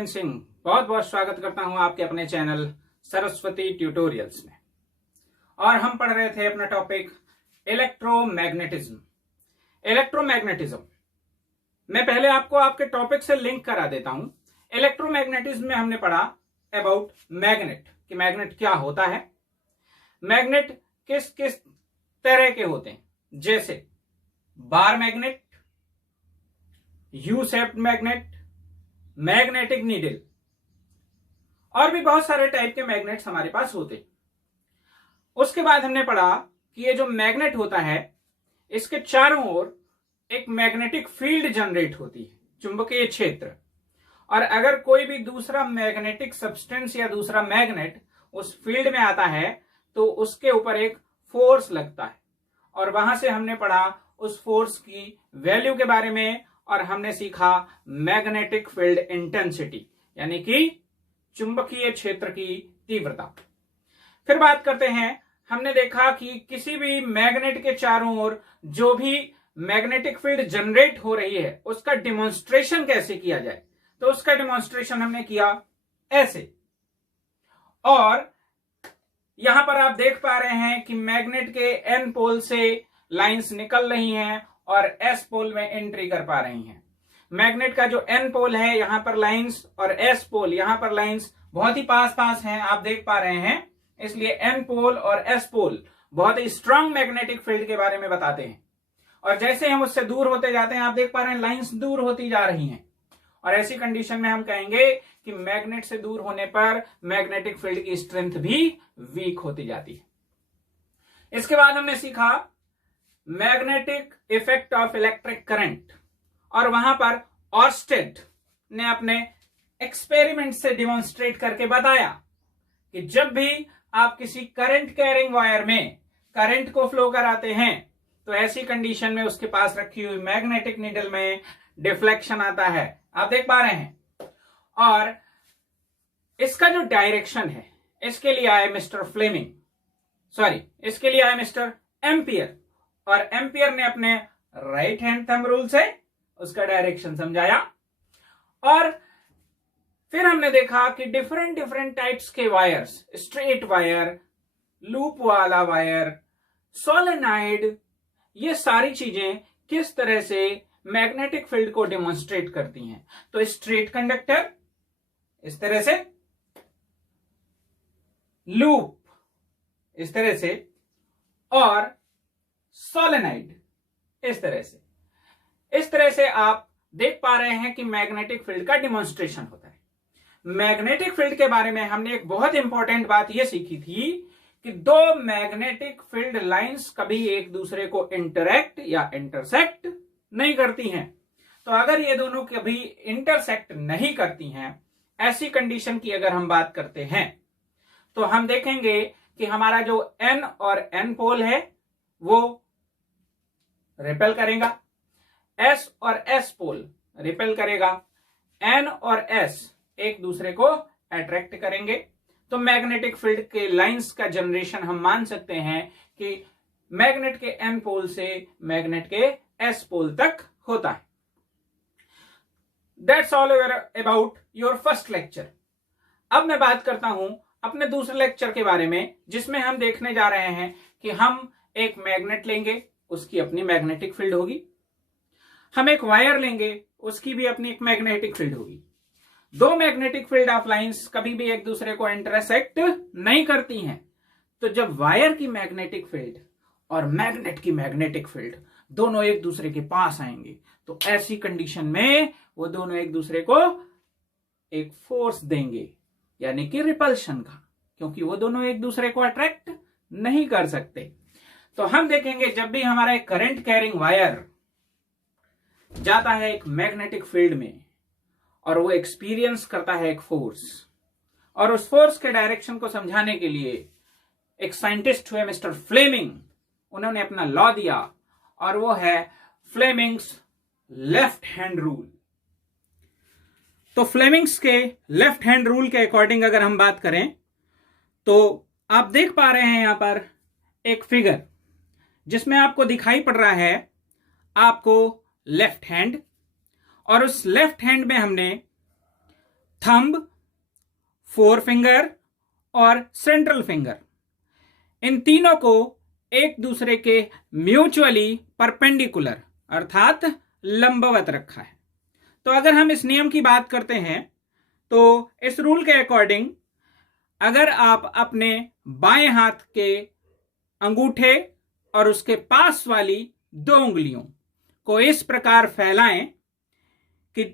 अरविंद सिंह बहुत बहुत स्वागत करता हूं आपके अपने चैनल सरस्वती ट्यूटोरियल्स में। और हम पढ़ रहे थे अपना टॉपिक इलेक्ट्रोमैग्नेटिज्म। मैं पहले आपको आपके टॉपिक से लिंक करा देता हूं। इलेक्ट्रोमैग्नेटिज्म में हमने पढ़ा अबाउट मैग्नेट कि मैग्नेट क्या होता है, मैग्नेट किस किस तरह के होते हैं, जैसे bar magnet, U shaped magnet, magnetic needle, और भी बहुत सारे टाइप के मैग्नेट्स हमारे पास होते हैं। उसके बाद हमने पढ़ा कि ये जो मैग्नेट होता है इसके चारों ओर एक मैग्नेटिक फील्ड जनरेट होती है, चुंबकीय क्षेत्र, और अगर कोई भी दूसरा मैग्नेटिक सब्सटेंस या दूसरा मैग्नेट उस फील्ड में आता है तो उसके ऊपर एक फोर्स लगता है। और वहां से हमने पढ़ा उस फोर्स की वैल्यू के बारे में, और हमने सीखा मैग्नेटिक फील्ड इंटेंसिटी यानी कि चुंबकीय क्षेत्र की तीव्रता। फिर बात करते हैं, हमने देखा कि किसी भी मैग्नेट के चारों ओर जो भी मैग्नेटिक फील्ड जनरेट हो रही है उसका डिमॉन्स्ट्रेशन कैसे किया जाए। तो उसका डिमॉन्स्ट्रेशन हमने किया ऐसे, और यहां पर आप देख पा रहे हैं कि मैग्नेट के एन पोल से लाइंस निकल रही हैं और एस पोल में एंट्री कर पा रही हैं। मैग्नेट का जो एन पोल है यहां पर लाइंस और एस पोल यहां पर लाइंस बहुत ही पास पास हैं, आप देख पा रहे हैं। इसलिए एन पोल और एस पोल बहुत ही स्ट्रांग मैग्नेटिक फील्ड के बारे में बताते हैं। और जैसे हम उससे दूर होते जाते हैं, आप देख पा रहे हैं लाइंस दूर होती जा रही हैं, और ऐसी कंडीशन में हम कहेंगे कि मैग्नेट से दूर होने पर मैग्नेटिक फील्ड की स्ट्रेंथ भी वीक होती जाती है। इसके बाद हमने सीखा magnetic effect of electric current, और वहां पर ऑर्स्टेड ने अपने एक्सपेरिमेंट से डिमॉन्स्ट्रेट करके बताया कि जब भी आप किसी करंट कैरिंग वायर में करंट को फ्लो कराते हैं तो ऐसी कंडीशन में उसके पास रखी हुई मैग्नेटिक नीडल में डिफ्लेक्शन आता है, आप देख पा रहे हैं। और इसका जो डायरेक्शन है इसके लिए आए इसके लिए आए मिस्टर एम्पियर, और एम्पियर ने अपने राइट हैंड थंब रूल से उसका डायरेक्शन समझाया। और फिर हमने देखा कि डिफरेंट टाइप्स के वायर्स, स्ट्रेट वायर, लूप वाला वायर, सोलेनॉइड, ये सारी चीजें किस तरह से मैग्नेटिक फील्ड को डेमोन्स्ट्रेट करती हैं। तो स्ट्रेट कंडक्टर इस तरह से, लूप इस तरह से, और सोलेनॉइड इस तरह से आप देख पा रहे हैं कि मैग्नेटिक फील्ड का डिमॉन्स्ट्रेशन होता है। मैग्नेटिक फील्ड के बारे में हमने एक बहुत इंपॉर्टेंट बात यह सीखी थी कि दो मैग्नेटिक फील्ड लाइंस कभी एक दूसरे को इंटरैक्ट या इंटरसेक्ट नहीं करती हैं। तो अगर ये दोनों कभी इंटरसेक्ट नहीं करती हैं, ऐसी कंडीशन की अगर हम बात करते हैं, तो हम देखेंगे कि हमारा जो एन और एन पोल है वो रिपेल करेगा, एस और एस पोल रिपेल करेगा, एन और एस एक दूसरे को अट्रैक्ट करेंगे। तो मैग्नेटिक फील्ड के लाइंस का जनरेशन हम मान सकते हैं कि मैग्नेट के एन पोल से मैग्नेट के एस पोल तक होता है। That's all about your first lecture. अब मैं बात करता हूं अपने दूसरे लेक्चर के बारे में, जिसमें हम देखने जा रहे हैं कि हम एक मैग्नेट लेंगे, उसकी अपनी मैग्नेटिक फील्ड होगी। हम एक वायर लेंगे, उसकी भी अपनी एक मैग्नेटिक फील्ड होगी। दो मैग्नेटिक फील्ड ऑफ लाइंस कभी भी एक दूसरे को इंटरसेक्ट नहीं करती हैं। तो जब वायर की मैग्नेटिक फील्ड और मैग्नेट की मैग्नेटिक फील्ड दोनों एक दूसरे के पास आएंगे, तो ऐसी कंडीशन में वो दोनों एक दूसरे को एक फोर्स देंगे, यानी कि रिपल्शन का, क्योंकि वो दोनों एक दूसरे को अट्रैक्ट नहीं कर सकते। तो हम देखेंगे जब भी हमारा एक करंट कैरिंग वायर जाता है एक मैग्नेटिक फील्ड में और वो एक्सपीरियंस करता है एक फोर्स, और उस फोर्स के डायरेक्शन को समझाने के लिए एक साइंटिस्ट हुए मिस्टर फ्लेमिंग, उन्होंने अपना लॉ दिया, और वो है फ्लेमिंग्स लेफ्ट हैंड रूल। तो फ्लेमिंग्स के लेफ्ट हैंड रूल के अकॉर्डिंग अगर हम बात करें तो आप देख पा रहे हैं यहां पर एक फिगर जिसमें आपको दिखाई पड़ रहा है आपको लेफ्ट हैंड, और उस लेफ्ट हैंड में हमने थंब, फोर फिंगर और सेंट्रल फिंगर, इन तीनों को एक दूसरे के म्यूचुअली परपेंडिकुलर अर्थात लंबवत रखा है। तो अगर हम इस नियम की बात करते हैं तो इस रूल के अकॉर्डिंग अगर आप अपने बाएं हाथ के अंगूठे और उसके पास वाली 2 उंगलियों को इस प्रकार फैलाएं कि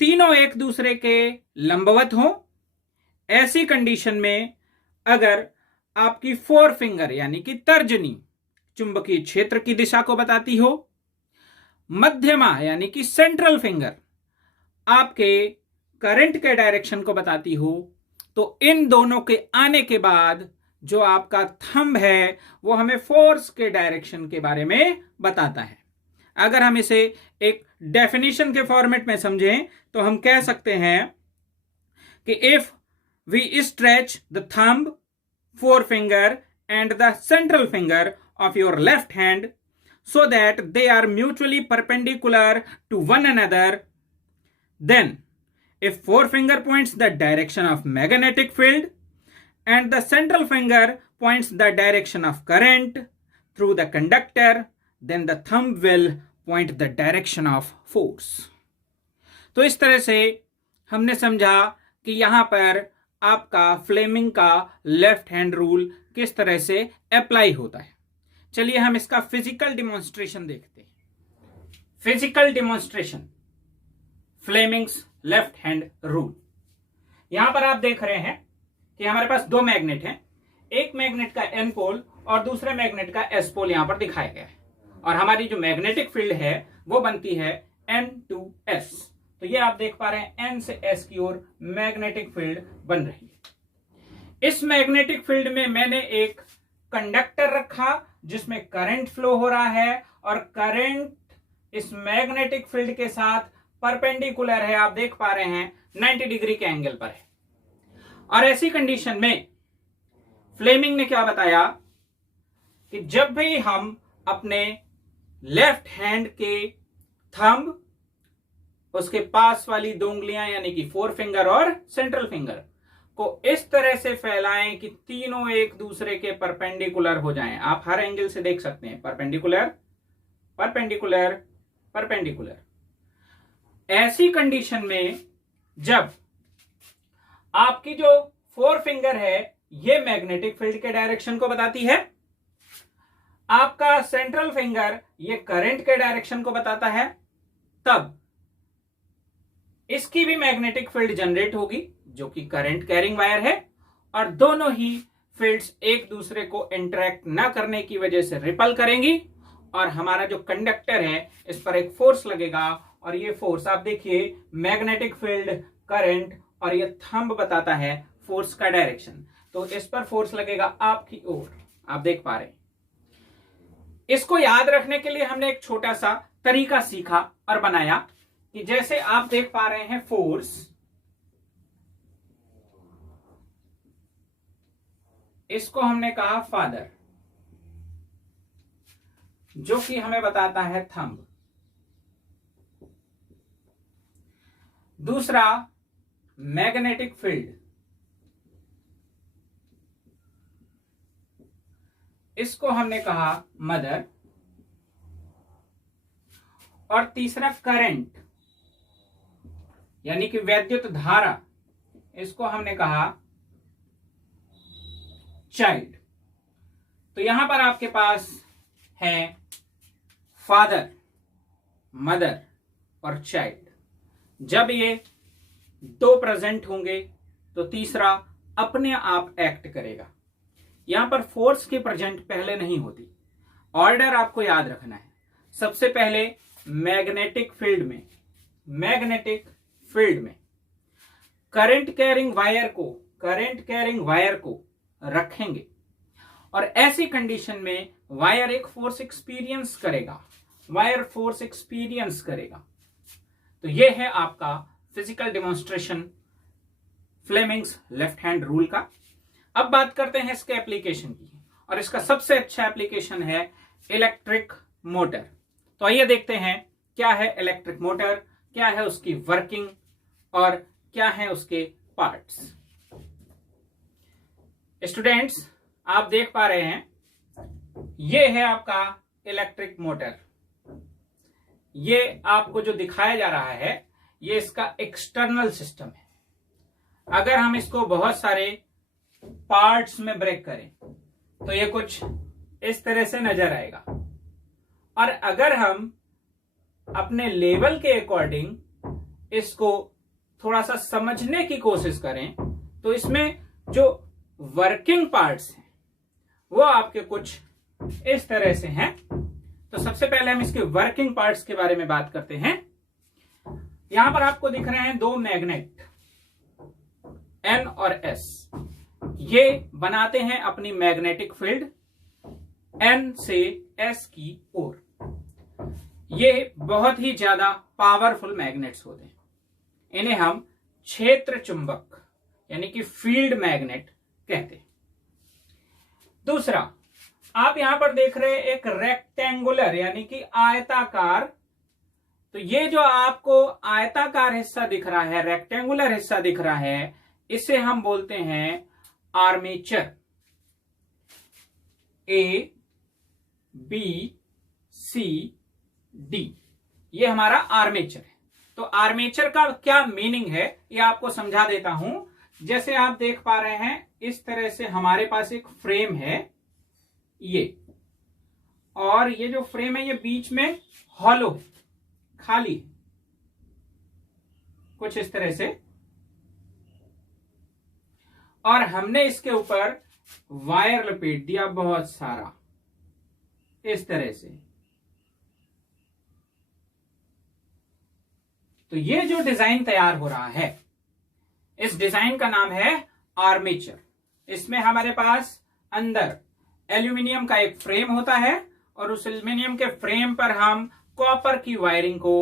तीनों एक दूसरे के लंबवत हों, ऐसी कंडीशन में अगर आपकी फोर फिंगर यानी कि तर्जनी चुंबकीय क्षेत्र की दिशा को बताती हो, मध्यमा यानी कि सेंट्रल फिंगर आपके करंट के डायरेक्शन को बताती हो, तो इन दोनों के आने के बाद जो आपका थंब है वो हमें फोर्स के डायरेक्शन के बारे में बताता है। अगर हम इसे एक डेफिनेशन के फॉर्मेट में समझें तो हम कह सकते हैं कि if we stretch the thumb, forefinger and the central finger of your left hand so that they are mutually perpendicular to one another, then if forefinger points the direction of magnetic field and the central finger points the direction of current through the conductor, then the thumb will point the direction of force. तो इस तरह से हमने समझा कि यहां पर आपका फ्लेमिंग का लेफ्ट हैंड रूल किस तरह से अप्लाई होता है। चलिए हम इसका फिजिकल डिमॉन्स्ट्रेशन देखते हैं। Physical demonstration Fleming's left hand rule. यहां पर आप देख रहे हैं कि हमारे पास 2 मैग्नेट हैं, एक मैग्नेट का एन पोल और दूसरे मैग्नेट का एस पोल यहां पर दिखाया गया है, और हमारी जो मैग्नेटिक फील्ड है वो बनती है N2S। तो ये आप देख पा रहे हैं N से S की ओर मैग्नेटिक फील्ड बन रही है। इस मैग्नेटिक फील्ड में मैंने एक कंडक्टर रखा जिसमें करंट फ्लो हो रहा है, और करंट इस मैग्नेटिक फील्ड के साथ परपेंडिकुलर है, आप देख पा रहे हैं 90 डिग्री के एंगल पर है। और ऐसी कंडीशन में फ्लेमिंग ने क्या बताया कि जब भी हम अपने लेफ्ट हैंड के थंब, उसके पास वाली 2 उंगलियां यानी कि फोर फिंगर और सेंट्रल फिंगर को इस तरह से फैलाएं कि तीनों एक दूसरे के परपेंडिकुलर हो जाएं। आप हर एंगल से देख सकते हैं, परपेंडिकुलर, परपेंडिकुलर, परपेंडिकुलर। ऐसी कंडीशन में जब आपकी जो फोर फिंगर है ये मैग्नेटिक फील्ड के डायरेक्शन को बताती है, आपका सेंट्रल फिंगर ये करंट के डायरेक्शन को बताता है, तब इसकी भी मैग्नेटिक फील्ड जनरेट होगी जो कि करंट कैरिंग वायर है, और दोनों ही फील्ड्स एक दूसरे को इंटरेक्ट ना करने की वजह से रिपल करेंगी, और हमारा जो कंडक्टर है इस पर एक फोर्स लगेगा, और ये फोर्स आप देखिए मैग्नेटिक फील्ड, करंट और ये थंब बताता है फोर्स का डायरेक्शन, तो इस पर फोर्स लगेगा आपकी ओर, आप देख पा रहे हैं। इसको याद रखने के लिए हमने एक छोटा सा तरीका सीखा और बनाया कि जैसे आप देख पा रहे हैं फोर्स, इसको हमने कहा फादर, जो कि हमें बताता है थंब। दूसरा मैग्नेटिक फील्ड, इसको हमने कहा मदर, और तीसरा करंट यानी कि वैद्युत धारा, इसको हमने कहा चाइल्ड। तो यहां पर आपके पास है फादर, मदर और चाइल्ड। जब ये 2 प्रेजेंट होंगे तो तीसरा अपने आप एक्ट करेगा। यहां पर फोर्स की प्रेजेंट पहले नहीं होती। ऑर्डर आपको याद रखना है। सबसे पहले मैग्नेटिक फील्ड में करंट कैरिंग वायर को रखेंगे, और ऐसी कंडीशन में वायर एक फोर्स एक्सपीरियंस करेगा। तो यह है आपका physical demonstration Fleming's left hand rule का। अब बात करते हैं इसके एप्लीकेशन की, और इसका सबसे अच्छा एप्लीकेशन है इलेक्ट्रिक मोटर। तो आइए देखते हैं क्या है इलेक्ट्रिक मोटर, क्या है उसकी वर्किंग और क्या हैं उसके पार्ट्स। स्टूडेंट्स, आप देख पा रहे हैं ये है आपका इलेक्ट्रिक मोटर। ये आपको जो दिखाया जा रहा है ये इसका एक्सटर्नल सिस्टम है। अगर हम इसको बहुत सारे पार्ट्स में ब्रेक करें तो ये कुछ इस तरह से नजर आएगा, और अगर हम अपने लेवल के अकॉर्डिंग इसको थोड़ा सा समझने की कोशिश करें तो इसमें जो वर्किंग पार्ट्स हैं वो आपके कुछ इस तरह से हैं। तो सबसे पहले हम इसके वर्किंग पार्ट्स के बारे में बात करते हैं। यहां पर आपको दिख रहे हैं दो मैग्नेट N और S। ये बनाते हैं अपनी मैग्नेटिक फील्ड N से S की ओर। ये बहुत ही ज्यादा पावरफुल मैग्नेट्स होते हैं। इन्हें हम क्षेत्र चुंबक यानी कि फील्ड मैग्नेट कहते हैं। दूसरा, आप यहां पर देख रहे हैं एक रेक्टेंगुलर यानी कि आयताकार। तो ये जो आपको आयताकार हिस्सा दिख रहा है, रेक्टेंगुलर हिस्सा दिख रहा है, इसे हम बोलते हैं armature. A, B, C, D, ये हमारा आर्मेचर है। तो आर्मेचर का क्या मीनिंग है ये आपको समझा देता हूं। जैसे आप देख पा रहे हैं इस तरह से हमारे पास एक फ्रेम है ये, और ये जो फ्रेम है ये बीच में हॉलो है, खाली है, कुछ इस तरह से, और हमने इसके ऊपर वायर लपेट दिया बहुत सारा इस तरह से। तो ये जो डिजाइन तैयार हो रहा है इस डिजाइन का नाम है आर्मेचर। इसमें हमारे पास अंदर एल्यूमिनियम का एक फ्रेम होता है और उस एल्यूमिनियम के फ्रेम पर हम कॉपर की वायरिंग को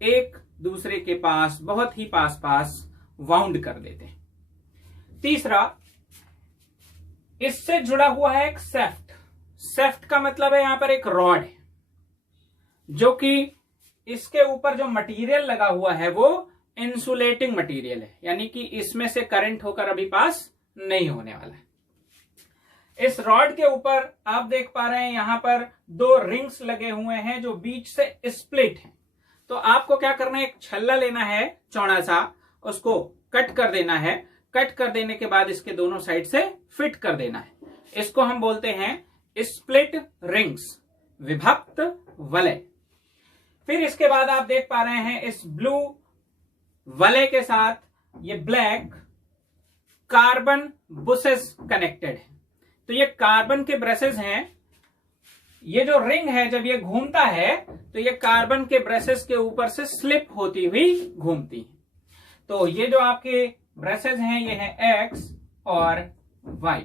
एक दूसरे के पास बहुत ही पास पास वाउंड कर देते हैं। तीसरा, इससे जुड़ा हुआ है एक सेफ्ट। सेफ्ट का मतलब है यहां पर एक रॉड है, जो कि इसके ऊपर जो मटेरियल लगा हुआ है वो इंसुलेटिंग मटेरियल है, यानी कि इसमें से करंट होकर अभी पास नहीं होने वाला है। इस रॉड के ऊपर आप देख पा रहे हैं यहां पर दो रिंग्स लगे हुए हैं जो बीच से स्प्लिट हैं। तो आपको क्या करना है, एक छल्ला लेना है चौड़ा सा, उसको कट कर देना है। कट कर देने के बाद इसके दोनों साइड से फिट कर देना है। इसको हम बोलते हैं स्प्लिट रिंग्स, विभक्त वलय। फिर इसके बाद आप देख पा रहे हैं इस ब्लू वलय के साथ ये ब्लैक कार्बन बुसेस कनेक्टेड है। तो ये कार्बन के ब्रशेस हैं। ये जो रिंग है जब ये घूमता है तो ये कार्बन के ब्रशेस के ऊपर से स्लिप होती हुई घूमती है। तो ये जो आपके ब्रशेस हैं ये हैं X और Y।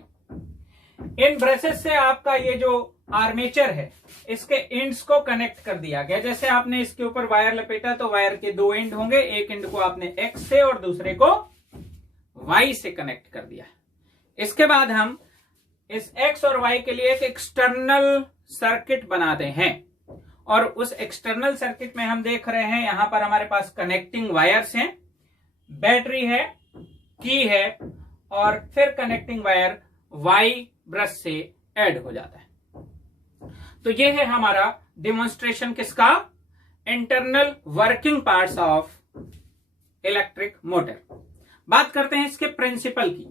इन ब्रशेस से आपका ये जो आर्मेचर है इसके एंड्स को कनेक्ट कर दिया गया। जैसे आपने इसके ऊपर वायर लपेटा तो वायर के दो एंड होंगे, एक एंड को आपने X से और दूसरे को Y से कनेक्ट कर दिया। इसके बाद हम इस X और Y के लिए एक एक्सटर्नल सर्किट बनाते हैं, और उस एक्सटर्नल सर्किट में हम देख रहे हैं यहां पर हमारे पास कनेक्टिंग वायर्स हैं, बैटरी है, की है, और फिर कनेक्टिंग वायर Y ब्रश से ऐड हो जाता है। तो ये है हमारा डेमोन्स्ट्रेशन किसका, internal working parts of electric motor. बात करते हैं इसके प्रिंसिपल की।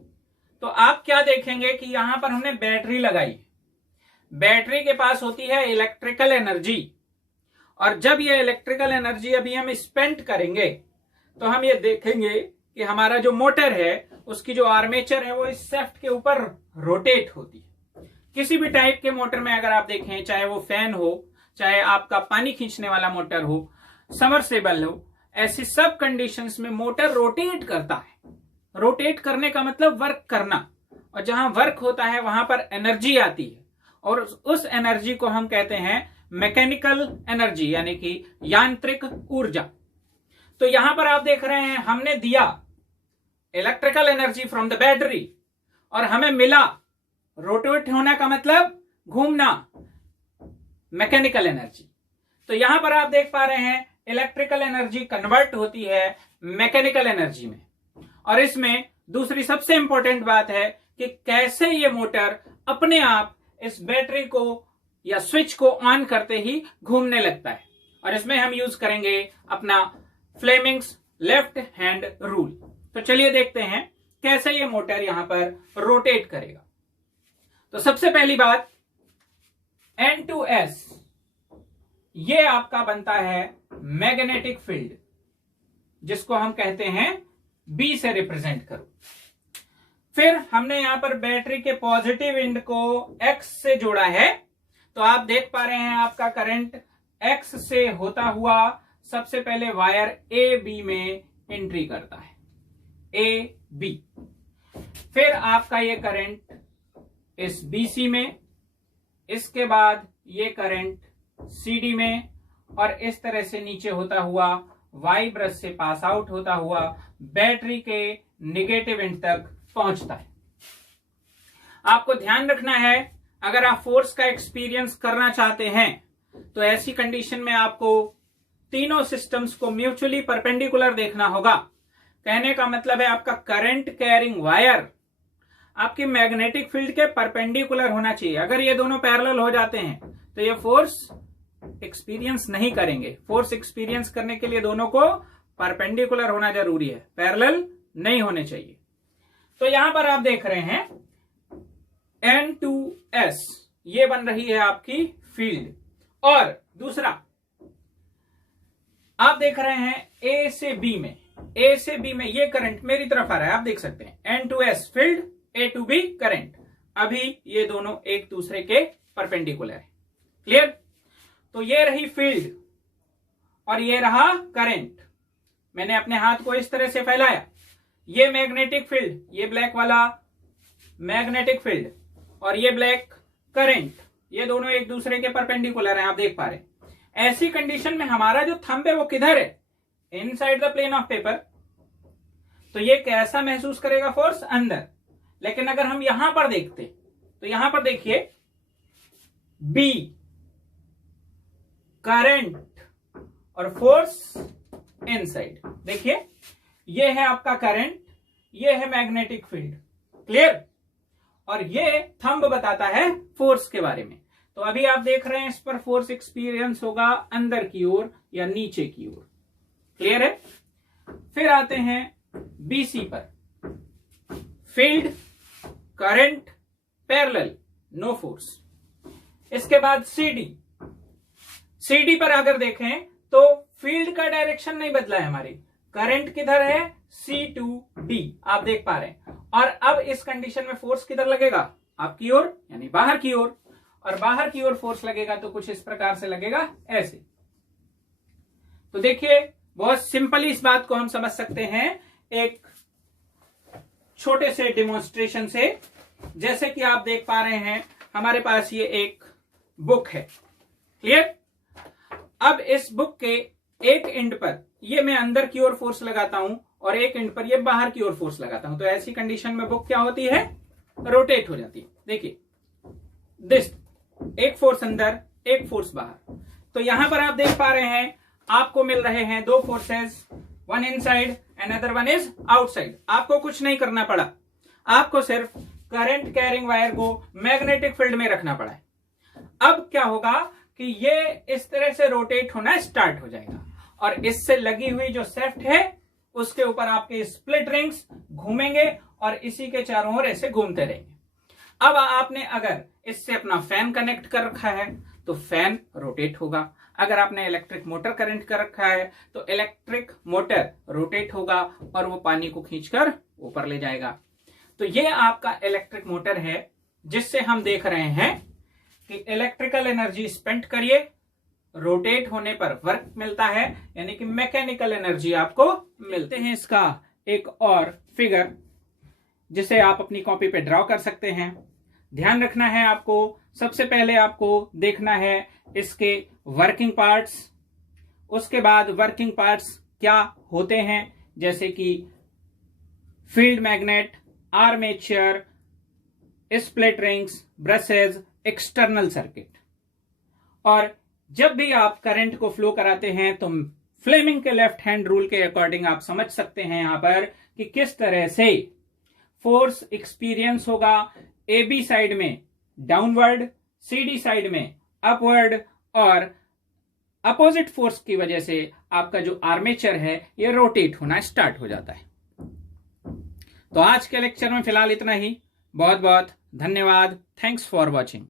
तो आप क्या देखेंगे कि यहां पर हमने बैटरी लगाई। बैटरी के पास होती है इलेक्ट्रिकल एनर्जी, और जब ये इलेक्ट्रिकल एनर्जी अभी हम स्पेंड करेंगे तो हम ये देखेंगे कि हमारा जो मोटर है उसकी जो आर्मेचर है वो इस शेफ्ट के ऊपर रोटेट होती है। किसी भी टाइप के मोटर में अगर आप देखें, चाहे वो फैन हो, चाहे आपका पानी खींचने वाला मोटर हो, समरसेबल हो, ऐसी सब कंडीशंस में मोटर रोटेट करता है। रोटेट करने का मतलब वर्क करना, और जहां वर्क होता है वहां पर एनर्जी आती है, और उस एनर्जी को हम कहते हैं मैकेनिकल एनर्जी, यानी कि यांत्रिक ऊर्जा। तो यहां पर आप देख रहे हैं हमने दिया electrical energy from the battery, और हमें मिला रोटेट होने का मतलब घूमना, मैकेनिकल एनर्जी। तो यहां पर आप देख पा रहे हैं इलेक्ट्रिकल एनर्जी कन्वर्ट होती है मैकेनिकल एनर्जी में। और इसमें दूसरी सबसे इंपॉर्टेंट बात है कि कैसे ये मोटर अपने आप इस बैटरी को या स्विच को ऑन करते ही घूमने लगता है। और इसमें हम यूज करेंगे अपना फ्लेमिंग्स लेफ्ट हैंड रूल। तो चलिए देखते हैं कैसे ये मोटर यहां पर रोटेट करेगा। तो सबसे पहली बात, N2S ये आपका बनता है मैग्नेटिक फील्ड, जिसको हम कहते हैं B से रिप्रेजेंट करो। फिर हमने यहां पर बैटरी के पॉजिटिव एंड को X से जोड़ा है, तो आप देख पा रहे हैं आपका करंट X से होता हुआ सबसे पहले वायर AB में एंट्री करता है, AB। फिर आपका ये करंट इस BC में, इसके बाद ये करंट CD में, और इस तरह से नीचे होता हुआ Y ब्रश से पास आउट होता हुआ बैटरी के निगेटिव एंड तक पहुंचता है। आपको ध्यान रखना है, अगर आप फोर्स का एक्सपीरियंस करना चाहते हैं तो ऐसी कंडीशन में आपको तीनों सिस्टम्स को म्यूचुअली परपेंडिकुलर देखना होगा। कहने का मतलब है आपका करंट कैरिंग वायर आपकी मैग्नेटिक फील्ड के परपेंडिकुलर होना चाहिए। अगर ये दोनों पैरेलल हो जाते हैं तो ये फोर्स एक्सपीरियंस नहीं करेंगे। फोर्स एक्सपीरियंस करने के लिए दोनों को परपेंडिकुलर होना जरूरी है, पैरेलल नहीं होने चाहिए। तो यहां पर आप देख रहे हैं N2S ये बन रही है आपकी फील्ड। और दूसरा आप देख रहे हैं A से B में, A से B में ये करंट मेरी तरफ आ रहा है, आप देख सकते हैं N2S field, A to B current. अभी ये दोनों एक दूसरे के परपेंडिकुलर है, क्लियर। तो ये रही फील्ड और ये रहा करंट। मैंने अपने हाथ को इस तरह से फैलाया, ये मैग्नेटिक फील्ड, ये ब्लैक वाला मैग्नेटिक फील्ड और ये ब्लैक करंट, ये दोनों एक दूसरे के परपेंडिकुलर हैं, आप देख पा रहे हैं। ऐसी कंडीशन में हमारा जो थंब है वो किधर है, inside the plane of paper, तो ये कैसा महसूस करेगा फोर्स, अंदर। लेकिन अगर हम यहां पर देखते तो यहां पर देखिए B करंट और फोर्स इनसाइड, देखिए ये है आपका करंट, ये है मैग्नेटिक फील्ड, क्लियर। और ये थंब बताता है फोर्स के बारे में। तो अभी आप देख रहे हैं इस पर फोर्स एक्सपीरियंस होगा अंदर की ओर या नीचे की ओर, क्लियर है। फिर आते हैं BC पर, field current parallel, no force. इसके बाद CD पर अगर देखें तो फील्ड का डायरेक्शन नहीं बदला है, हमारी करंट किधर है, C to D, आप देख पा रहे हैं। और अब इस कंडीशन में फोर्स किधर लगेगा, आपकी ओर यानी बाहर की ओर, और बाहर की ओर फोर्स लगेगा तो कुछ इस प्रकार से लगेगा, ऐसे। तो देखिए बहुत सिंपली इस बात को हम समझ सकते हैं एक छोटे से डिमॉन्स्ट्रेशन से। जैसे कि आप देख पा रहे हैं हमारे पास ये एक बुक है, क्लियर। अब इस बुक के एक एंड पर ये मैं अंदर की ओर फोर्स लगाता हूं और एक एंड पर ये बाहर की ओर फोर्स लगाता हूं, तो ऐसी कंडीशन में बुक क्या होती है, रोटेट हो जाती है। देखिए दिस, एक फोर्स अंदर एक फोर्स बाहर। तो यहां पर आप देख पा रहे हैं आपको मिल रहे हैं दो forces, one inside and other one is outside. आपको कुछ नहीं करना पड़ा, आपको सिर्फ करंट कैरिंग वायर को मैग्नेटिक फील्ड में रखना पड़ा है। अब क्या होगा कि ये इस तरह से रोटेट होना स्टार्ट हो जाएगा और इससे लगी हुई जो शेफ्ट है उसके ऊपर आपके स्प्लिट रिंग्स घूमेंगे और इसी के चारों ओर ऐसे घूमते रहेंगे। अब आपने अगर इससे अपना फैन कनेक्ट कर रखा है तो फैन रोटेट होगा। अगर आपने इलेक्ट्रिक मोटर कनेक्ट कर रखा है तो इलेक्ट्रिक मोटर रोटेट होगा और वो पानी को खींचकर ऊपर ले जाएगा। तो ये आपका इलेक्ट्रिक मोटर है जिससे हम देख रहे हैं कि इलेक्ट्रिकल एनर्जी स्पेंड करिए, रोटेट होने पर वर्क मिलता है, यानी कि मैकेनिकल एनर्जी आपको मिलते हैं। इसका एक और फिगर जिसे आप अपनी कॉपी पे ड्रॉ कर सकते हैं। ध्यान रखना है आपको, सबसे पहले आपको देखना है इसके वर्किंग पार्ट्स, उसके बाद वर्किंग पार्ट्स क्या होते हैं जैसे कि field magnet, armature, split rings, brushes, external circuit. और जब भी आप करंट को फ्लो कराते हैं तो फ्लेमिंग के लेफ्ट हैंड रूल के अकॉर्डिंग आप समझ सकते हैं यहां पर कि किस तरह से फोर्स एक्सपीरियंस होगा ए बी साइड में डाउनवर्ड, सी डी साइड में अपवर्ड, और अपोजिट फोर्स की वजह से आपका जो आर्मेचर है ये रोटेट होना स्टार्ट हो जाता है। तो आज के लेक्चर में फिलहाल इतना ही। बहुत बहुत धन्यवाद। Thanks for watching.